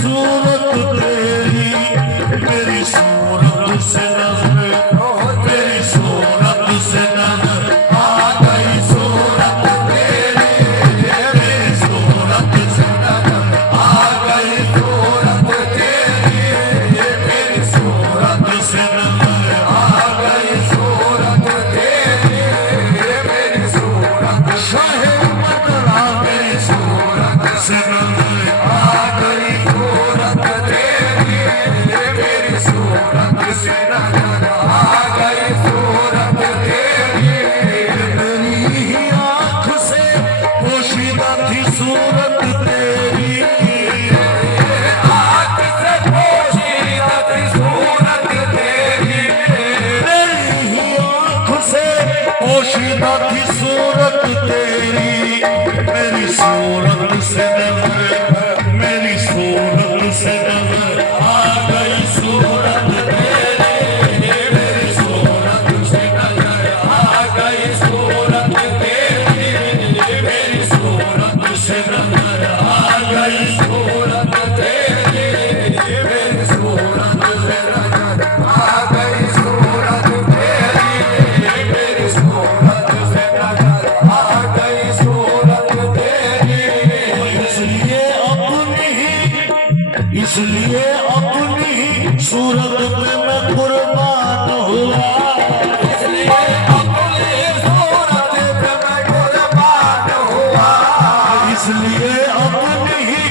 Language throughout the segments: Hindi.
सूरत तेरी, मेरी सूरत से नजर, मेरी सूरत से नजर आ गई सूरत तेरी, मेरी सूरत से नजर आ गई सूरत तेरी, मेरी सूरत से नजर आ गई सूरत तेरी, मेरी सूरत शाहे मदरा, मेरी सूरत से नजर आ गई सूरत तेरी, मेरी सूरत से नजर आ गई सूरत तेरी, मेरी ही आँख से पोशीदा थी सूरत तेरी, आँख से पोशीदा थी सूरत तेरी, मेरी ही आँख से पोशीदा थी सूरत तेरी, मेरी सूरत से नजर, मेरी सूरत से नजर आ गई सूरत तेरी, मेरी सूरत से नजर आ गई सूरत तेरी, मेरी सूरत से नजर आ गई सूरत तेरी, मेरी सूरत से नजर आ गई सूरत तेरी, मेरी सूरत से नजर आ गई सूरत तेरी, इसलिए अपनी ही सूरत पे मैं कुर्बान हुआ, इसलिए अपनी सूरत पे मैं कुर्बान हुआ, इसलिए अपनी ही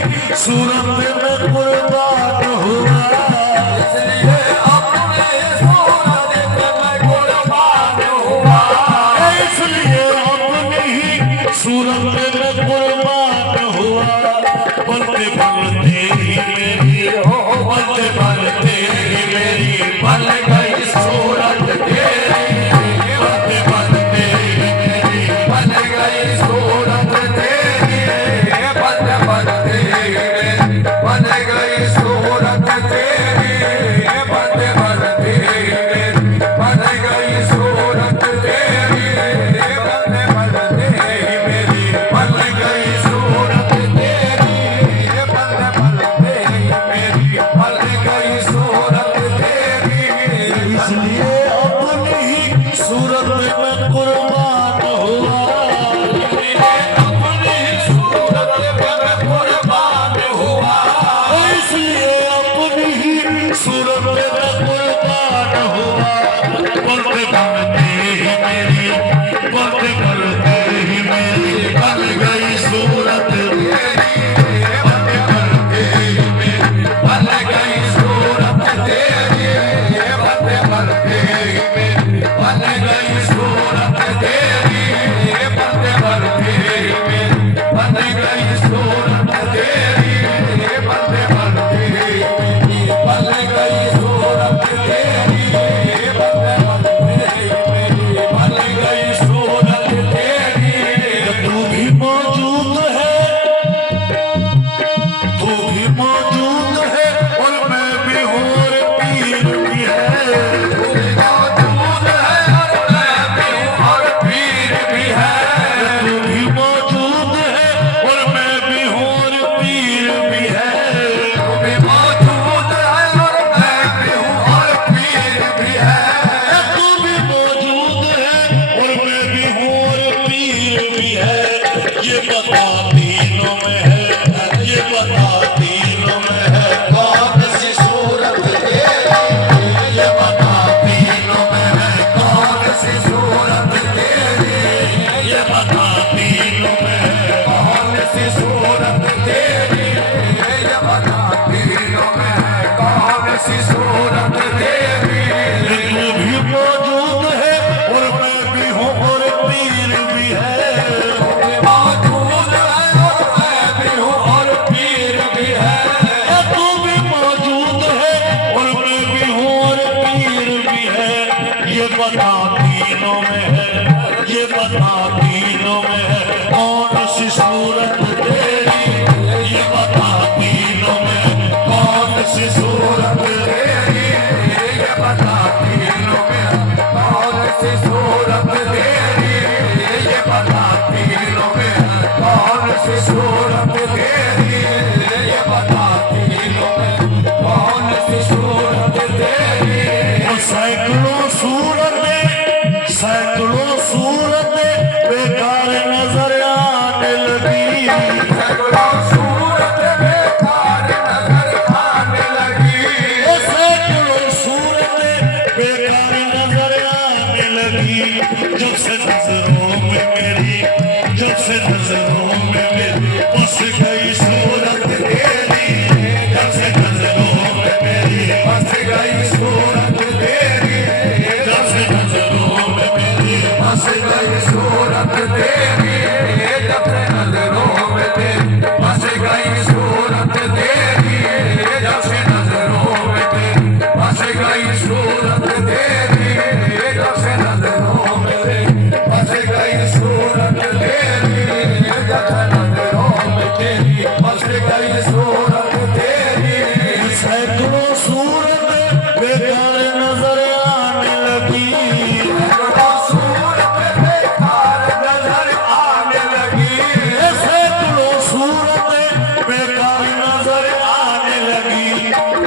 सूरत पे मैं कुर्बान हुआ, इसलिए अपनी सूरत पे मैं कुर्बान हुआ, इसलिए अपनी ही सूरत पे मैं कुर्बान हुआ, बनते बनते ही मेरी हो, बनते बनते ही मेरी बन गई सूरत तेरी, बनते बनते ही मेरी बन गई सूरत तेरी, बनते बनते ही मेरी बन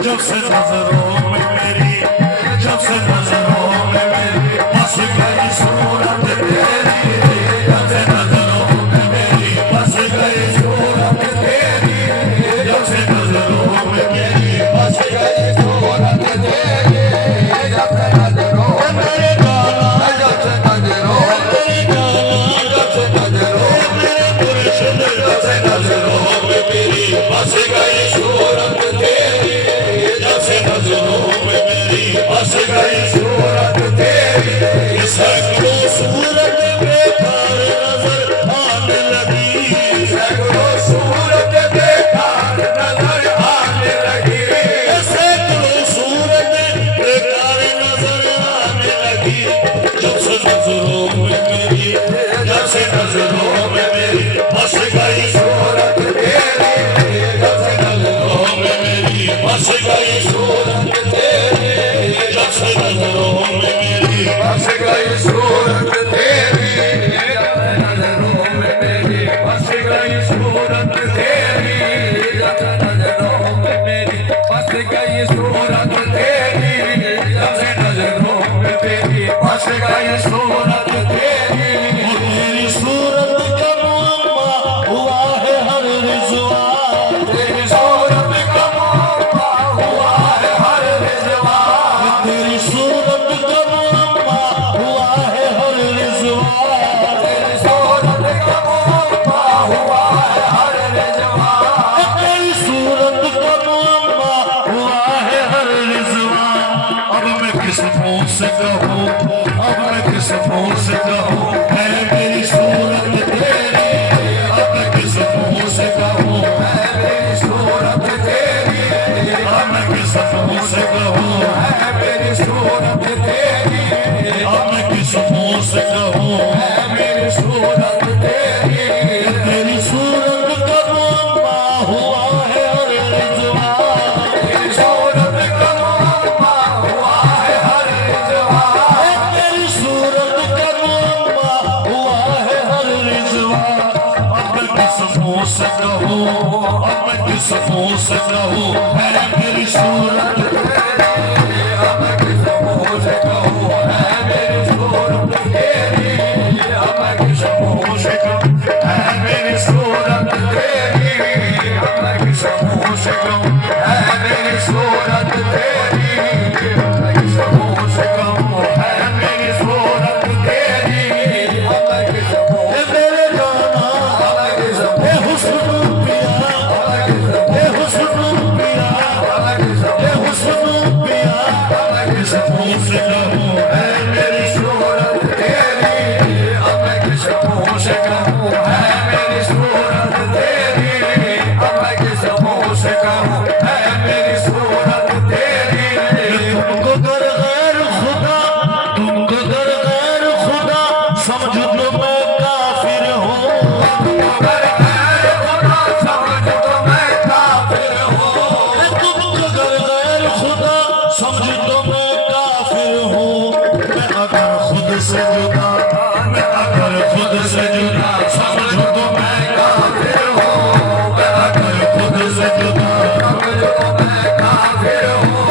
जब से नजरों में मेरी, जब से नजरों में मेरी बस गई सूरत तेरी, जब से नजरों में मेरी बस गई सूरत तेरी, जब से नजरों में मेरी बस गई सूरत तेरी, जब से नजरों में मेरे गाना, जब से नजरों में मेरे गाना, जब से नजरों में मेरे मुर्शिद, जब से नजरों में मेरी बस गई सूरत तेरी, जब से नजरों में मेरी बस गई सूरत तेरी, सैकड़ों सूरत बेकार नजर आने लगी, सैकड़ों सूरत बेकार नजर आने लगी, सैकड़ों सूरत बेकार नजर आने लगी, जब से नजरों में मेरी, जब से नजरों में मेरी बस गई सूरत तेरी, जब से नजरों में मेरी बस गई सूरत तेरी, जब से नजरों में मेरी बस गई सूरत तेरी, जब से नजरों में मेरी बस गई सूरत तेरी, जब से नजरों में मेरी बस गई सूरत तेरी, जब से नजरों में मेरी बस गई सूरत तेरी, तेरी सूरत का मुअम्मा हुआ है हर रिज़वा, तेरी सूरत का मुअम्मा हुआ है हर रिज़वा, तेरी सूरत का मुअम्मा हुआ है हर रिज़वा, तेरी सूरत का मुअम्मा हुआ है हर रिज़वा, तेरी सूरत का मुअम्मा हुआ है हर रिज़वा। अब मैं किस मुंह से कहूँ, अब मैं किस मुंह से कहूँ है मेरी सूरत तेरी, अब मैं किस मुंह से कहूँ है मेरी सूरत तेरी, अब मैं किस मुंह से कहूँ है मेरी सूरत तेरी, अब मैं किस मुंह से कहूँ है मेरी सूरत तेरी, तेरी सूरत का मुअम्मा हुआ है हर रिज़वा, तेरी सूरत का मुअम्मा हुआ है हर रिज़वा, तेरी सूरत का मुअम्मा हुआ है हर रिज़वा। अब मैं किस मुंह से कहूँ, अब मैं किस मुंह से कहूँ है मेरी सूरत तेरी, अब मैं किस मुंह से कहूँ है मेरी सूरत तेरी, अब मैं किस मुंह से कहूँ है मेरी सूरत तेरी, अब मैं किस मुंह से कहूँ है मेरी सूरत तेरी, अब मैं किस मुंह से कहूँ है मेरी सूरत तेरी, अब मैं किस मुंह से मेरे गाना, अब मैं किस मुंह हुस्न पिया, अब मैं किस हुस्न पिया, अब मैं किस हुस्न पिया, अब मैं किस मुंह से कहूँ है मेरी सूरत तेरी, अब मैं किस मुंह से कहूँ है मेरी सूरत तेरी, अब मैं किस मुंह से कहूँ है मेरी सूरत तेरी। तुमको गर गैर खुदा, तुमको गर गैर खुदा समझ तो मैं काफिर हूँ, तुमको गर गैर खुदा समझ तो मैं काफिर हूँ, तुमको गर गैर खुदा समझ तो मैं काफिर हूँ, मैं अगर खुद से जुदा, मैं अगर खुद से जुदा समझ तो मैं काफिर हूँ, मैं अगर खुद से जुदा समझ तो मैं काफिर हूँ,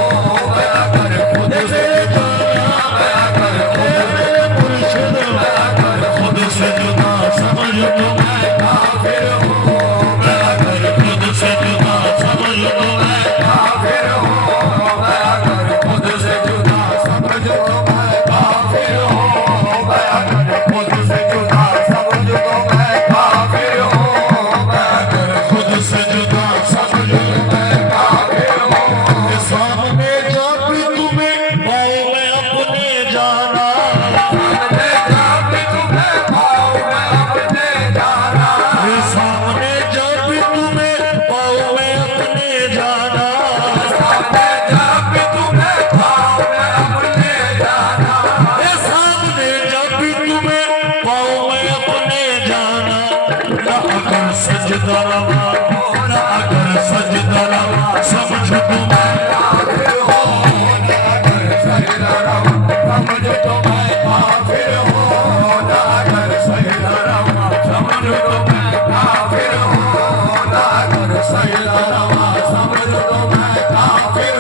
मैं अगर खुद से जुदा, मैं अगर खुद से मैं अगर खुद से जुदा समझ तो मैं काफिर हूँ, मैं अगर खुद से जुदा समझ तो मैं काफिर हूँ, मैं अगर खुद से जुदा समझ तो मैं काफिर हूँ, मैं अगर खुद से जुदा समझ तो मैं काफिर हूँ, मैं अगर खुद से जुदा समझ तो मैं काफिर हूँ। सामने जा भी तुम्हें पाओ मैं अपने जाना, सामने जा भी तुम्हें पाओ मैं अपने जाना, सामने जा भी तुम्हें पाओ मैं अपने जाना, सामने जा भी तुम्हें पाओ मैं अपने जाना, सामने जा भी तुम्हें पाओ मैं अपने जाना, ना अगर सजदा रवा, ना अगर सजदा रवा समझ तो मैं काफिर हूँ, ना अगर सजदा रवा समझ तो मैं काफिर हूँ, ना अगर सजदा रवा समझ तो मैं काफिर हूँ, ना अगर सजदा रवा समझ तो मैं काफिर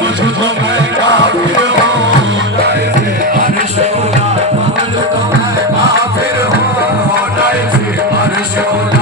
समझो तो मैं काफिर हूँ जैसे अर्श उड़ा समझो तो मैं काफिर हूँ जैसे अर्श उड़ा